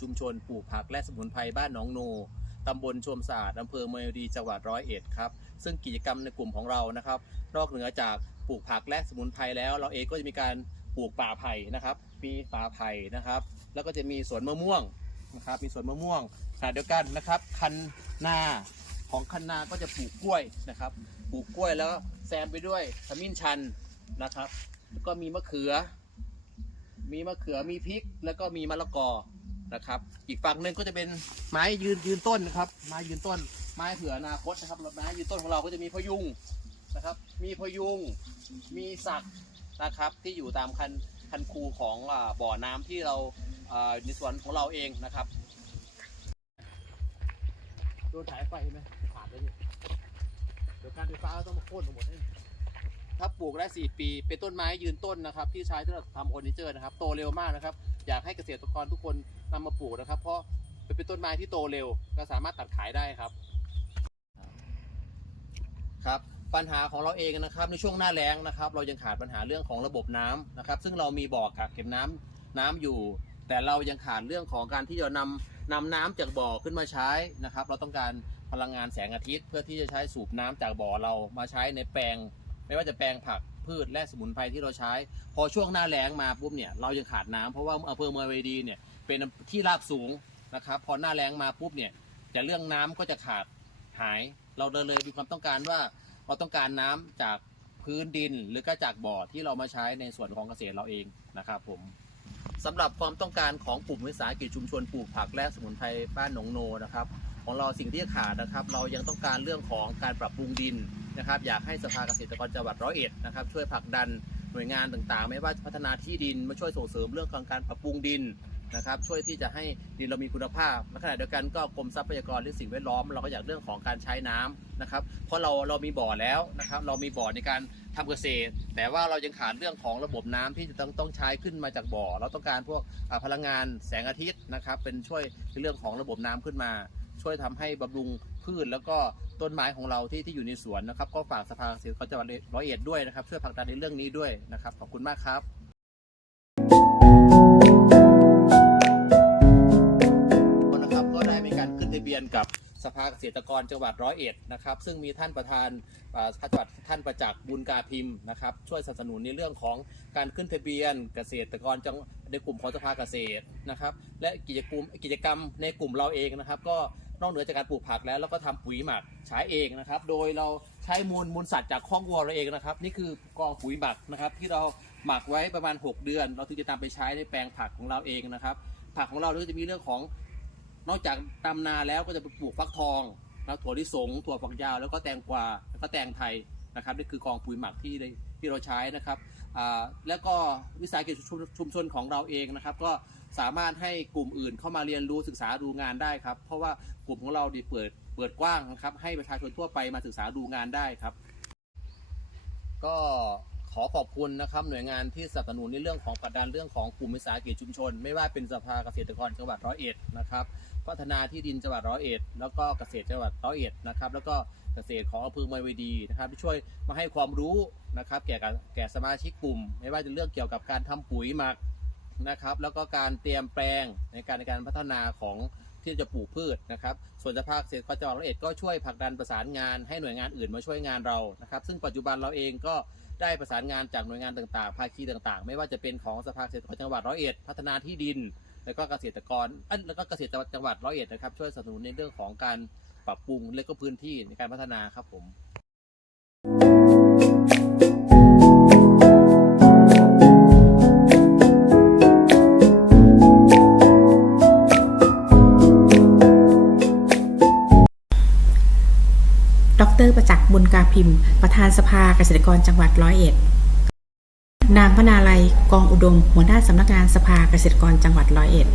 ชุมชนปลูกผักและสมุนไพรบ้านหนองโนตำบลชมสะอาดอำเภอเมืองดีจังหวัดร้อยเอ็ดครับ ซึ่งกิจกรรมในกลุ่มของเรานะครับ นอกเหนือจากปลูกผักและสมุนไพรแล้ว เราเองก็จะมีการปลูกป่าไผ่นะครับ มีป่าไผ่นะครับ แล้วก็จะมีสวนมะม่วงนะครับ มีสวนมะม่วงขณะเดียวกันนะครับ คันนาของคันนาก็จะปลูกกล้วยนะครับ ปลูกกล้วยแล้วแซมไปด้วยขมิ้นชันนะครับ แล้วก็มีมะเขือ มีมะเขือ มีพริก แล้วก็มีมะละกอ นะครับ อีกฝั่งหนึ่งก็จะเป็นไม้ยืนยืนต้นนะครับ ไม้ยืนต้น ไม้เผื่ออนาคตนะครับไม้ยืนต้นของเราก็จะมีพยุงนะครับ มีพยุง มีสักนะครับที่อยู่ตามคันคันคูของอบ่อน้ำที่เราในสวนของเราเองนะครับโดนสายไฟไหมขาดเลยเนี่ยเดี๋ยวการไฟฟ้าต้องมาโค่นทั้งหมดนี่ถ้าปลูกได้สี่ปี เป็นต้นไม้ยืนต้นนะครับ ที่ใช้สำหรับทำเฟอร์นิเจอร์นะครับ โตเร็วมากนะครับ อยากให้เกษตรกรทุกคนนำมาปลูกนะครับ เพราะเป็นต้นไม้ที่โตเร็วก็สามารถตัดขายได้ครับ ครับปัญหาของเราเองนะครับในช่วงหน้าแล้งนะครับ เรายังขาดปัญหาเรื่องของระบบน้ำนะครับ ซึ่งเรามีบ่อกักเก็บน้ำน้ำอยู่ แต่เรายังขาดเรื่องของการที่จะนำนำน้ำจากบ่อขึ้นมาใช้นะครับ เราต้องการพลังงานแสงอาทิตย์ เพื่อที่จะใช้สูบน้ำจากบ่อเรามาใช้ในแปลง ไม่ว่าจะแปลงผัก พืชและสมุนไพรที่เราใช้ พอช่วงหน้าแล้งมาปุ๊บเนี่ยเรายังขาดน้ำเพราะว่าอำเภอเมืองเวดีเนี่ยเป็นที่ราบสูงนะครับพอหน้าแล้งมาปุ๊บเนี่ยแต่เรื่องน้ำก็จะขาดหาย เราเลยมีความต้องการว่าเราต้องการน้ำจากพื้นดินหรือก็จากบ่อที่เรามาใช้ในส่วนของเกษตรเราเองนะครับผมสำหรับความต้องการของกลุ่มวิสาหกิจชุมชนปลูกผักและสมุนไพรบ้านหนองโนนะครับ ของเราสิ่งที่ขาดนะครับ เรายังต้องการเรื่องของการปรับปรุงดิน นะครับ อยากให้สภาเกษตรกรจังหวัดร้อยเอ็ดนะครับช่วยผลักดันหน่วยงานต่างๆ ไม่ว่าพัฒนาที่ดินมาช่วยส่งเสริมเรื่องของการปรับปรุงดินนะครับ ช่วยที่จะให้ดินเรามีคุณภาพและขณะเดียวกันก็กรมทรัพยากรและสิ่งแวดล้อม เราก็อยากเรื่องของการใช้น้ำนะครับ เพราะเราเรามีบ่อแล้วนะครับ เรามีบ่อในการทำเกษตร แต่ว่าเรายังขาดเรื่องของระบบน้ำที่จะต้องต้องใช้ขึ้นมาจากบ่อ เราต้องการพวกพลังงานแสงอาทิตย์นะครับ เป็นช่วยในเรื่องของระบบน้ำขึ้นมา ช่วยทำให้บำรุง พืช แล้วก็ต้นไม้ของเราที่ที่อยู่ในสวนนะครับ ก็ฝากสภาเกษตรกรจังหวัดร้อยเอ็ดด้วยนะครับช่วยผลักดันในเรื่องนี้ด้วยนะครับ ขอบคุณมากครับนะครับก็ได้มีการขึ้นทะเบียนกับสภาเกษตรกรจังหวัดร้อยเอ็ดนะครับซึ่งมีท่านประธานอ่าจังหวัดท่านประจักษ์บุญกาพิมพ์นะครับช่วยสนับสนุนในเรื่องของการขึ้นทะเบียนเกษตรกรจังในกลุ่มของสภาเกษตรนะครับและกิจกรรมกิจกรรมในกลุ่มเราเองนะครับ ก็ นอกเหนือจากการปลูกผักแล้วเราก็ทำปุ๋ยหมักใช้เองนะครับ โดยเราใช้มูลมูลสัตว์จากข้องวัวเราเองนะครับ นี่คือกองปุ๋ยหมักนะครับ ที่เราหมักไว้ประมาณ 6 เดือน เราถึงจะนำไปใช้ในแปลงผักของเราเองนะครับ ผักของเราก็จะมีเรื่องของนอกจากตำนาแล้วก็จะไปปลูกฟักทองแล้วถั่วลิสงถั่วฝักยาวแล้วก็แตงกวาแล้วก็แตงไทย นะครับนี่คือกองปุ๋ยหมักที่ได้ที่เราใช้นะครับแล้วก็วิสาหกิจชชุมชนของเราเองนะครับ ก็สามารถให้กลุ่มอื่นเข้ามาเรียนรู้ศึกษาดูงานได้ครับ เพราะว่ากลุ่มของเราดีเปิดเปิดกว้างนะครับ ให้ประชาชนทั่วไปมาศึกษาดูงานได้ครับ ก็ ขอขอบคุณนะครับหน่วยงานที่สนับสนุนในเรื่องของผลักดันเรื่องของกลุ่มวิสาหกิจชุมชน ไม่ว่าเป็นสภาเกษตรกรจังหวัดร้อยเอ็ดนะครับพัฒนาที่ดินจังหวัดร้อยเอ็ดแล้วก็เกษตรจังหวัดร้อยเอ็ดนะครับแล้วก็เกษตรของอำเภอเมืองเวดีนะครับที่ช่วยมาให้ความรู้นะครับแก่แก่สมาชิกกลุ่ม ไม่ว่าจะเรื่องเกี่ยวกับการทำปุ๋ยหมักนะครับแล้วก็การเตรียมแปลงในการในการพัฒนาของที่จะปลูกพืชนะครับ ส่วนสภาเกษตรกรจังหวัดร้อยเอ็ดก็ช่วยผลักดันประสานงานให้หน่วยงานอื่นมาช่วยงานเรานะครับ ซึ่งปัจจุบันเราเองก็ ได้ประสานงานจากหน่วยงานต่างๆ ภาคีต่างๆ ไม่ว่าจะเป็นของสภาเกษตรกรจังหวัดร้อยเอ็ดพัฒนาที่ดิน แล้วก็เกษตรกรเอ้ยแล้วก็เกษตรจังหวัดร้อยเอ็ดนะครับช่วยสนับสนุนในเรื่องของการปรับปรุงและก็พื้นที่ในการพัฒนาครับผม บุญกาพิมพ์ ประธานสภาเกษตรกรจังหวัดร้อยเอ็ด นางพนาลัย กองอุดม หัวหน้าสำนักงานสภาเกษตรกรจังหวัดร้อยเอ็ด